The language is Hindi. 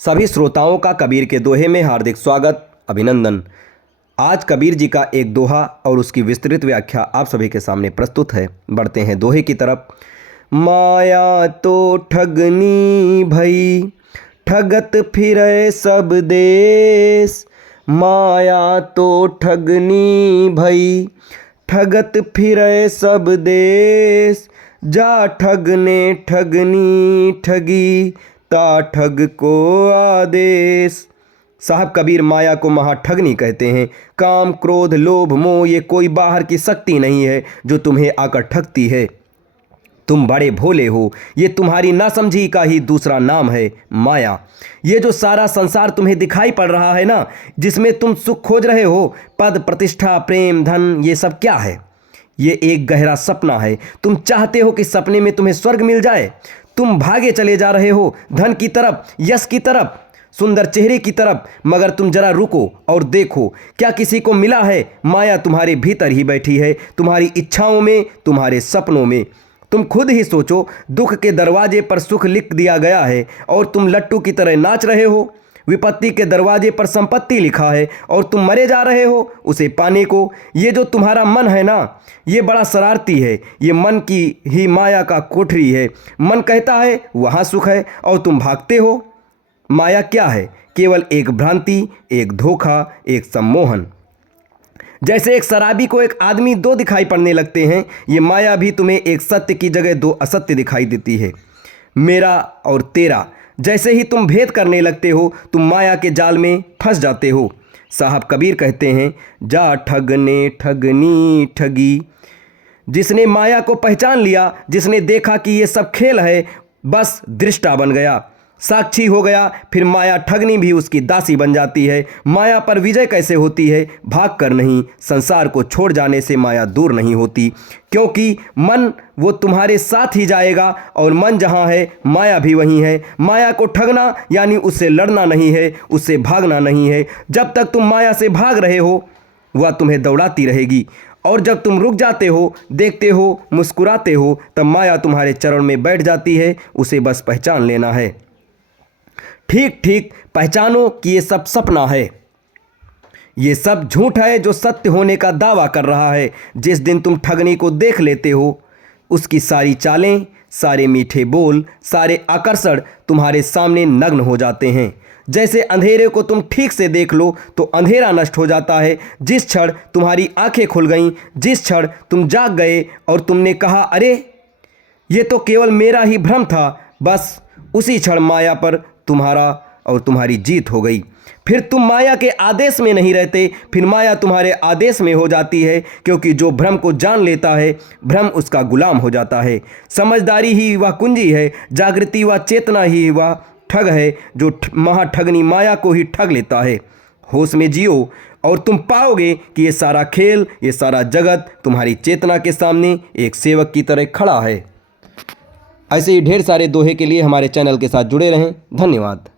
सभी श्रोताओं का कबीर के दोहे में हार्दिक स्वागत, अभिनंदन। आज कबीर जी का एक दोहा और उसकी विस्तृत व्याख्या आप सभी के सामने प्रस्तुत है। बढ़ते हैं दोहे की तरफ। माया तो ठगनी भई, ठगत फिरे सब देश। माया तो ठगनी भई, ठगत फिरे सब देश। जा ठगने ठगनी ठगी, ता ठग को आदेश। साहब कबीर माया को महाठगनी कहते हैं। काम, क्रोध, लोभ, मोह ये कोई बाहर की शक्ति नहीं है जो तुम्हें आकर ठगती है। तुम बड़े भोले हो, ये तुम्हारी नासमझी का ही दूसरा नाम है माया। ये जो सारा संसार तुम्हें दिखाई पड़ रहा है ना, जिसमें तुम सुख खोज रहे हो, पद, प्रतिष्ठा, प्रेम, धन, ये सब क्या है? ये एक गहरा सपना है। तुम चाहते हो कि सपने में तुम्हें स्वर्ग मिल जाए। तुम भागे चले जा रहे हो धन की तरफ, यश की तरफ, सुंदर चेहरे की तरफ, मगर तुम जरा रुको और देखो, क्या किसी को मिला है? माया तुम्हारे भीतर ही बैठी है, तुम्हारी इच्छाओं में, तुम्हारे सपनों में। तुम खुद ही सोचो, दुख के दरवाजे पर सुख लिख दिया गया है और तुम लट्टू की तरह नाच रहे हो। विपत्ति के दरवाजे पर संपत्ति लिखा है और तुम मरे जा रहे हो उसे पाने को। ये जो तुम्हारा मन है ना, ये बड़ा शरारती है। ये मन की ही माया का कोठरी है। मन कहता है वहाँ सुख है और तुम भागते हो। माया क्या है? केवल एक भ्रांति, एक धोखा, एक सम्मोहन। जैसे एक शराबी को एक आदमी दो दिखाई पड़ने लगते हैं, ये माया भी तुम्हें एक सत्य की जगह दो असत्य दिखाई देती है, मेरा और तेरा। जैसे ही तुम भेद करने लगते हो, तुम माया के जाल में फंस जाते हो। साहब कबीर कहते हैं, जा ठगने ठगनी ठगी। जिसने माया को पहचान लिया, जिसने देखा कि ये सब खेल है, बस दृष्टा बन गया, साक्षी हो गया, फिर माया ठगनी भी उसकी दासी बन जाती है। माया पर विजय कैसे होती है? भाग कर नहीं, संसार को छोड़ जाने से माया दूर नहीं होती, क्योंकि मन वो तुम्हारे साथ ही जाएगा और मन जहाँ है माया भी वहीं है। माया को ठगना यानी उससे लड़ना नहीं है, उससे भागना नहीं है। जब तक तुम माया से भाग रहे हो, वह तुम्हें दौड़ाती रहेगी, और जब तुम रुक जाते हो, देखते हो, मुस्कुराते हो, तब माया तुम्हारे चरण में बैठ जाती है। उसे बस पहचान लेना है। ठीक ठीक पहचानो कि ये सब सपना है, ये सब झूठ है जो सत्य होने का दावा कर रहा है। जिस दिन तुम ठगनी को देख लेते हो, उसकी सारी चालें, सारे मीठे बोल, सारे आकर्षण तुम्हारे सामने नग्न हो जाते हैं। जैसे अंधेरे को तुम ठीक से देख लो तो अंधेरा नष्ट हो जाता है। जिस क्षण तुम्हारी आंखें खुल गईं, जिस क्षण तुम जाग गए और तुमने कहा, अरे ये तो केवल मेरा ही भ्रम था, बस उसी क्षण माया पर तुम्हारा और तुम्हारी जीत हो गई। फिर तुम माया के आदेश में नहीं रहते, फिर माया तुम्हारे आदेश में हो जाती है, क्योंकि जो भ्रम को जान लेता है, भ्रम उसका गुलाम हो जाता है। समझदारी ही वह कुंजी है, जागृति व चेतना ही वह ठग है जो महाठगनी माया को ही ठग लेता है। होश में जियो और तुम पाओगे कि ये सारा खेल, ये सारा जगत तुम्हारी चेतना के सामने एक सेवक की तरह खड़ा है। ऐसे ही ढेर सारे दोहे के लिए हमारे चैनल के साथ जुड़े रहें। धन्यवाद।